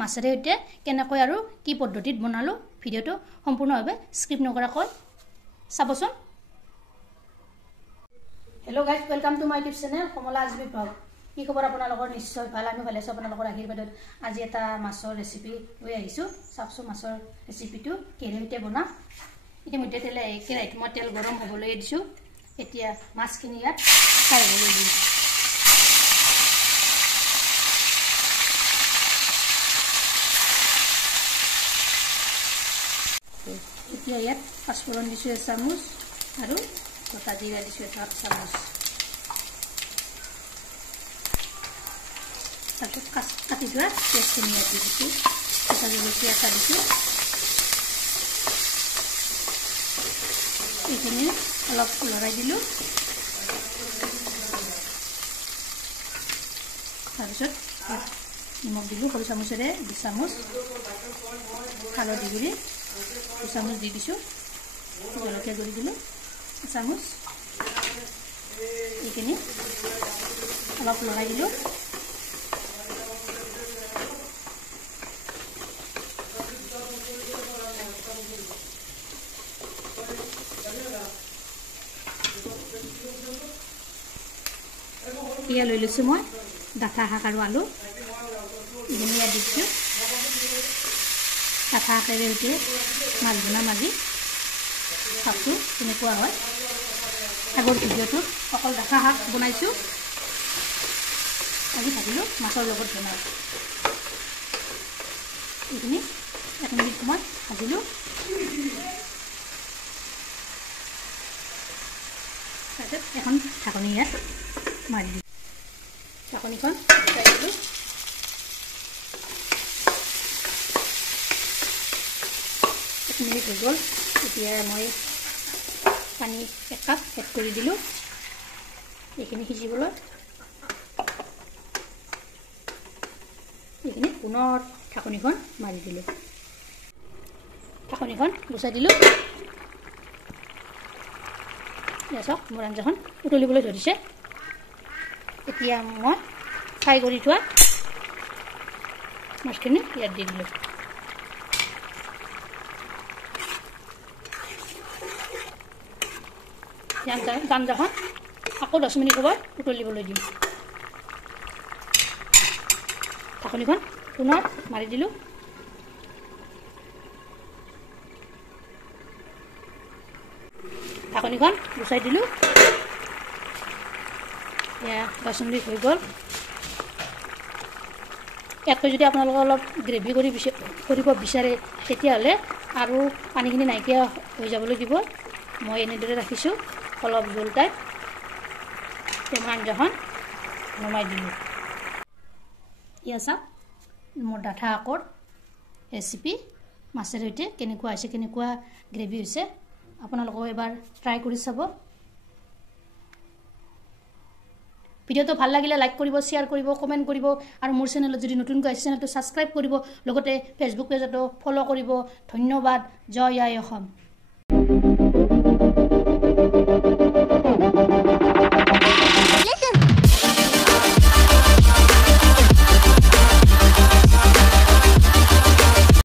মাছেৰে সৈতে কেনেকৈ আৰু কি পদ্ধতিত বনালো ভিডিওটো সম্পূৰ্ণভাৱে স্কিপ নকৰাকৈ চাবচোন। Hello' guys, welcome to my YouTube channel Kamala আজবি ব্লগ। কি খবৰ আপোনালোকৰ? নিশ্চয় ভাল, আমি ভালে আছোঁ আপোনালোকৰ আশীৰ্বাদত। আজি এটা মাছৰ ৰেচিপি লৈ আহিছোঁ। চাওকচোন মাছৰ ৰেচিপিটো কিহেৰে সৈতে বনাম। ইতিমধ্যে কেৰাহীত মই তেল গৰম হ'বলৈ দিছোঁ। এতিয়া মাছখিনি ইয়াত ফ্ৰাই হ'বলৈ দিম। এতিয়া ইয়াত পাঁচফোৰণ দিছোঁ 1 চামুচ আৰু গোটা জিৰা দিছোঁ 1 চামুচ। তাৰপিছত কাটি থোৱা পিঁয়াজখিনি ইয়াত দি দিছোঁ। কেঁচা জলকীয়া এটা দিছোঁ। এইখিনি অলপ লৰাই দিলোঁ। তাৰপিছত নিমখ দিলোঁ সৰু চামুচেৰে 2 চামুচ, হালধি গুড়ি 2 চামুচ দি দিছোঁ, জলকীয়া গুড়ি দিলোঁ 1 চামুচ। এইখিনি অলপ লৰাই দিলোঁ। এয়া লৈ লৈছোঁ মই ডাঠা শাক আৰু আলু। এইখিনি ইয়াত দিছোঁ। ডাঠা শাকেৰে সৈতে মাছ বনাম আজি। চাওকচোন কেনেকুৱা হয়। আগৰ ভিডিঅ'টোত অকল ডাঠা শাক বনাইছোঁ, আজি ভাবিলোঁ মাছৰ লগত বনাওঁ। এইখিনি 1 মিনিট সময় ভাজিলোঁ। তাৰপিছত এখন ঢাকনি ইয়াত মাৰি দিলোঁ। ঢাকনিখন উঠাই দিলোঁ। মিনিট হৈ গ'ল। এতিয়া মই পানী 1 কাপ এড কৰি দিলোঁ এইখিনি সিজিবলৈ। এইখিনি পুনৰ ঢাকনিখন মাৰি দিলোঁ। ঢাকনিখন গুচাই দিলোঁ। চাওক মোৰ আঞ্জাখন উতলিবলৈ ধৰিছে। এতিয়া মই ফ্ৰাই কৰি থোৱা মাছখিনি ইয়াত দি দিলোঁ। আঞ্জাখন আকৌ 10 মিনিট সময় উতলিবলৈ দিম। ঢাকনিখন পুনৰ মাৰি দিলোঁ। ঢাকনিখন গুচাই দিলোঁ। এয়া 10 মিনিট হৈ গ'ল। ইয়াতকৈ যদি আপোনালোকে অলপ গ্ৰেভি কৰিব বিচাৰে তেতিয়াহ'লে আৰু পানীখিনি নাইকিয়া হৈ যাবলৈ দিব। মই এনেদৰে ৰাখিছোঁ অলপ জোল টাইপ। মই আঞ্জাখন নমাই দিলোঁ। এয়া চাওক মোৰ ডাঠা শাকৰ ৰেচিপি মাছেৰ সৈতে কেনেকুৱা হৈছে, কেনেকুৱা গ্ৰেভি হৈছে। আপোনালোকেও এবাৰ ট্ৰাই কৰি চাব। ভিডিঅ'টো ভাল লাগিলে লাইক কৰিব, শ্বেয়াৰ কৰিব, কমেণ্ট কৰিব আৰু মোৰ চেনেলত যদি নতুনকৈ আহিছে চেনেলটো ছাবস্ক্ৰাইব কৰিব। লগতে ফেচবুক পেজতো ফ'ল' কৰিব। ধন্যবাদ। জয় আই অসম।